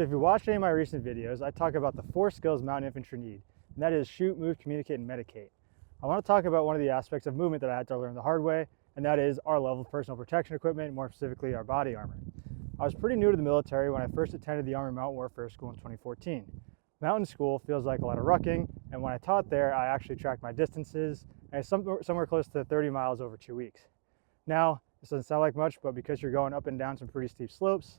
So if you watched any of my recent videos, I talk about the 4 skills mountain infantry need, and that is shoot, move, communicate, and medicate. I want to talk about one of the aspects of movement that I had to learn the hard way, and that is our level of personal protection equipment, more specifically our body armor. I was pretty new to the military when I first attended the Army Mountain Warfare School in 2014. Mountain school feels like a lot of rucking, and when I taught there, I actually tracked my distances, and somewhere close to 30 miles over 2 weeks. Now, this doesn't sound like much, but because you're going up and down some pretty steep slopes,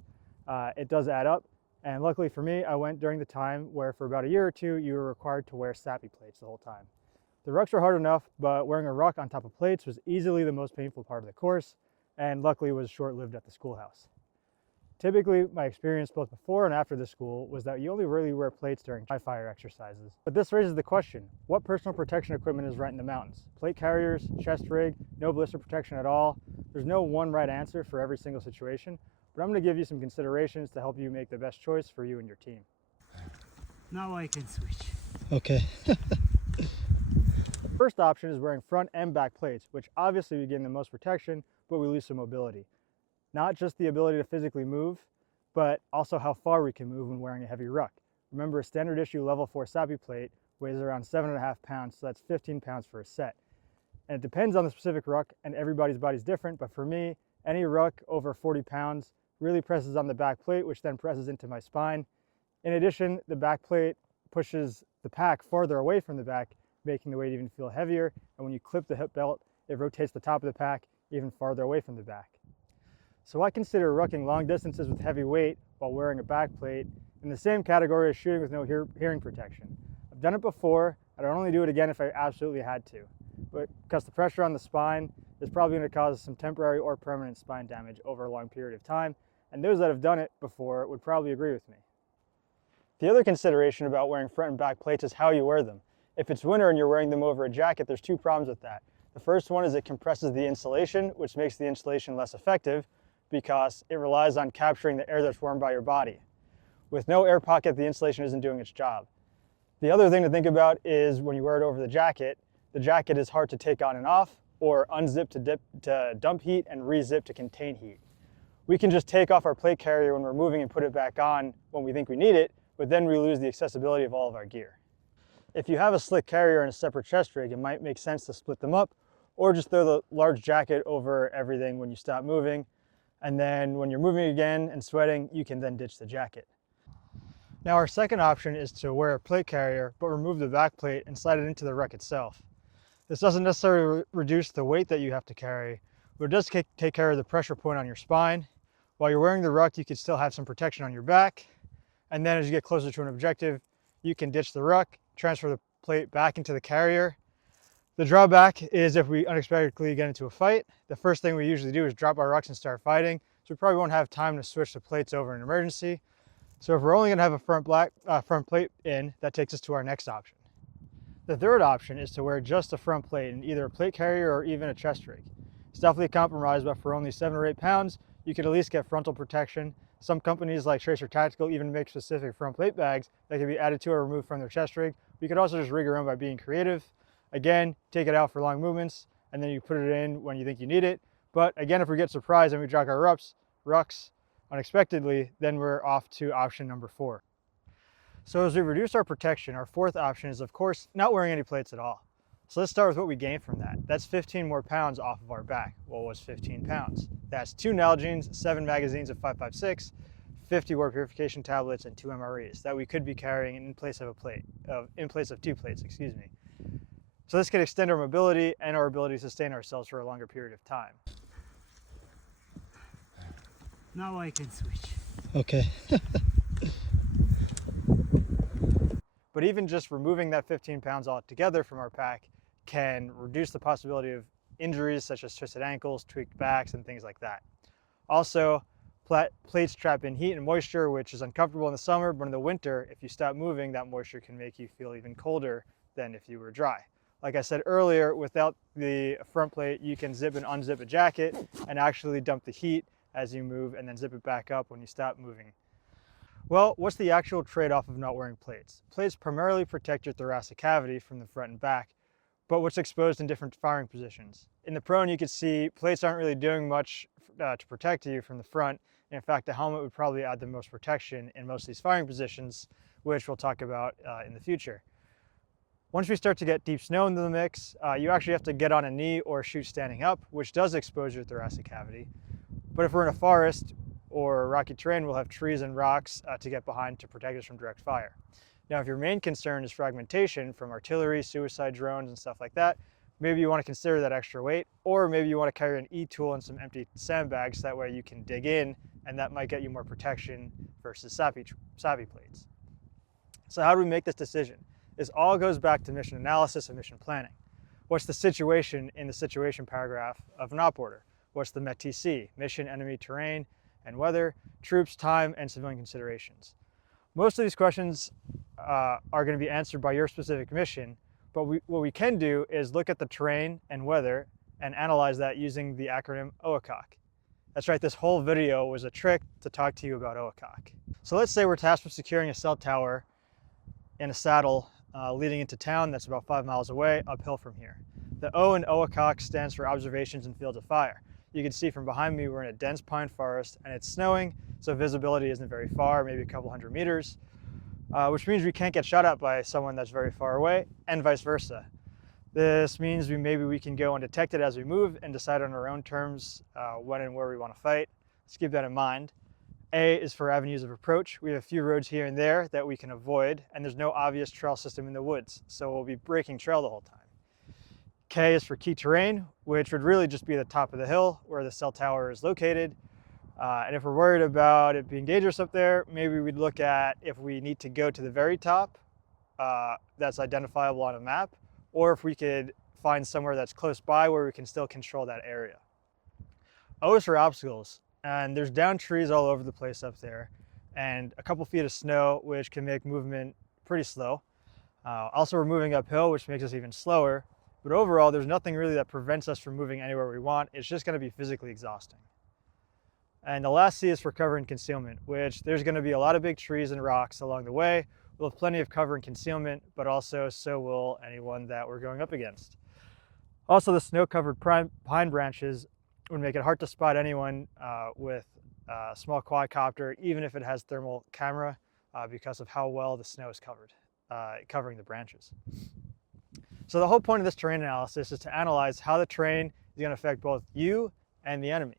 it does add up. And luckily for me, I went during the time where for about a year or two, you were required to wear SAPI plates the whole time. The rucks were hard enough, but wearing a ruck on top of plates was easily the most painful part of the course, and luckily was short-lived at the schoolhouse. Typically, my experience both before and after the school was that you only really wear plates during dry fire exercises. But this raises the question, what personal protection equipment is right in the mountains? Plate carriers, chest rig, no blister protection at all? There's no one right answer for every single situation, but I'm going to give you some considerations to help you make the best choice for you and your team. Now I can switch. Okay. First option is wearing front and back plates, which obviously we gain the most protection, but we lose some mobility. Not just the ability to physically move, but also how far we can move when wearing a heavy ruck. Remember, a standard issue level 4 SAPI plate weighs around 7.5 pounds, so that's 15 pounds for a set. And it depends on the specific ruck, and everybody's body's different, but for me, any ruck over 40 pounds really presses on the back plate, which then presses into my spine. In addition, the back plate pushes the pack farther away from the back, making the weight even feel heavier. And when you clip the hip belt, it rotates the top of the pack even farther away from the back. So I consider rucking long distances with heavy weight while wearing a back plate in the same category as shooting with no hearing protection. I've done it before, and I'd only do it again if I absolutely had to. But because the pressure on the spine is probably going to cause some temporary or permanent spine damage over a long period of time, and those that have done it before would probably agree with me. The other consideration about wearing front and back plates is how you wear them. If it's winter and you're wearing them over a jacket, there's 2 problems with that. The first one is it compresses the insulation, which makes the insulation less effective because it relies on capturing the air that's warmed by your body. With no air pocket, the insulation isn't doing its job. The other thing to think about is when you wear it over the jacket is hard to take on and off, or unzip to dump heat and re-zip to contain heat. We can just take off our plate carrier when we're moving and put it back on when we think we need it, but then we lose the accessibility of all of our gear. If you have a slick carrier and a separate chest rig, it might make sense to split them up, or just throw the large jacket over everything when you stop moving, and then when you're moving again and sweating, you can then ditch the jacket. Now our second option is to wear a plate carrier, but remove the back plate and slide it into the ruck itself. This doesn't necessarily reduce the weight that you have to carry, but it does take care of the pressure point on your spine. While you're wearing the ruck, you can still have some protection on your back. And then as you get closer to an objective, you can ditch the ruck, transfer the plate back into the carrier. The drawback is if we unexpectedly get into a fight, the first thing we usually do is drop our rucks and start fighting. So we probably won't have time to switch the plates over in an emergency. So if we're only gonna have a front plate in, that takes us to our next option. The third option is to wear just a front plate in either a plate carrier or even a chest rig. It's definitely a compromise, but for only 7 or 8 pounds, you can at least get frontal protection. Some companies like Tracer Tactical even make specific front plate bags that can be added to or removed from their chest rig. You could also just rig your own by being creative. Again, take it out for long movements, and then you put it in when you think you need it. But again, if we get surprised and we drop our rucks unexpectedly, then we're off to option number 4. So as we reduce our protection, our fourth option is, of course, not wearing any plates at all. So let's start with what we gain from that. That's 15 more pounds off of our back. What was 15 pounds? That's 2 Nalgene's, 7 magazines of 5.56, 50 water purification tablets, and 2 MREs that we could be carrying in place of 2 plates, excuse me. So this can extend our mobility and our ability to sustain ourselves for a longer period of time. Now I can switch. Okay. But even just removing that 15 pounds altogether from our pack can reduce the possibility of injuries such as twisted ankles, tweaked backs, and things like that. Also, plates trap in heat and moisture, which is uncomfortable in the summer, but in the winter, if you stop moving, that moisture can make you feel even colder than if you were dry. Like I said earlier, without the front plate, you can zip and unzip a jacket and actually dump the heat as you move and then zip it back up when you stop moving. Well, what's the actual trade-off of not wearing plates? Plates primarily protect your thoracic cavity from the front and back, but what's exposed in different firing positions. In the prone, you can see plates aren't really doing much to protect you from the front. In fact, the helmet would probably add the most protection in most of these firing positions, which we'll talk about in the future. Once we start to get deep snow into the mix, you actually have to get on a knee or shoot standing up, which does expose your thoracic cavity. But if we're in a forest or rocky terrain, we'll have trees and rocks to get behind to protect us from direct fire. Now, if your main concern is fragmentation from artillery, suicide drones, and stuff like that, maybe you want to consider that extra weight, or maybe you want to carry an e-tool and some empty sandbags, that way you can dig in, and that might get you more protection versus savvy plates. So how do we make this decision? This all goes back to mission analysis and mission planning. What's the situation in the situation paragraph of an op order? What's the MET-TC, mission, enemy, terrain, and weather, troops, time, and civilian considerations? Most of these questions are going to be answered by your specific mission, but what we can do is look at the terrain and weather and analyze that using the acronym OACOC. That's right, this whole video was a trick to talk to you about OACOC. So let's say we're tasked with securing a cell tower in a saddle leading into town that's about 5 miles away, uphill from here. The O in OACOC stands for observations and fields of fire. You can see from behind me we're in a dense pine forest and it's snowing, so visibility isn't very far, maybe a couple hundred meters, which means we can't get shot at by someone that's very far away, and vice versa. This means maybe we can go undetected as we move and decide on our own terms when and where we want to fight. Let's keep that in mind. A is for avenues of approach. We have a few roads here and there that we can avoid, and there's no obvious trail system in the woods, so we'll be breaking trail the whole time. K is for key terrain, which would really just be the top of the hill where the cell tower is located. And if we're worried about it being dangerous up there, maybe we'd look at if we need to go to the very top that's identifiable on a map, or if we could find somewhere that's close by where we can still control that area. O is for obstacles, and there's downed trees all over the place up there, and a couple feet of snow, which can make movement pretty slow. Also, we're moving uphill, which makes us even slower. But overall, there's nothing really that prevents us from moving anywhere we want. It's just going to be physically exhausting. And the last C is for cover and concealment, which there's going to be a lot of big trees and rocks along the way. We'll have plenty of cover and concealment, but also so will anyone that we're going up against. Also, the snow-covered pine branches would make it hard to spot anyone with a small quadcopter, even if it has thermal camera, because of how well the snow is covering the branches. So the whole point of this terrain analysis is to analyze how the terrain is going to affect both you and the enemy.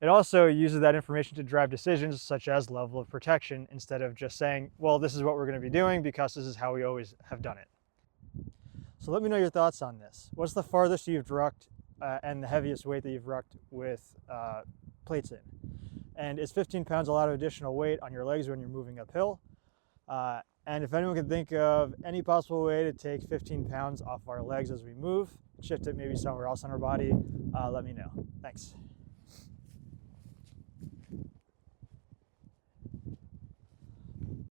It also uses that information to drive decisions such as level of protection, instead of just saying, well, this is what we're going to be doing because this is how we always have done it. So let me know your thoughts on this. What's the farthest you've rucked and the heaviest weight that you've rucked with plates in? And is 15 pounds a lot of additional weight on your legs when you're moving uphill? And if anyone can think of any possible way to take 15 pounds off our legs as we move, shift it maybe somewhere else on our body, let me know. Thanks.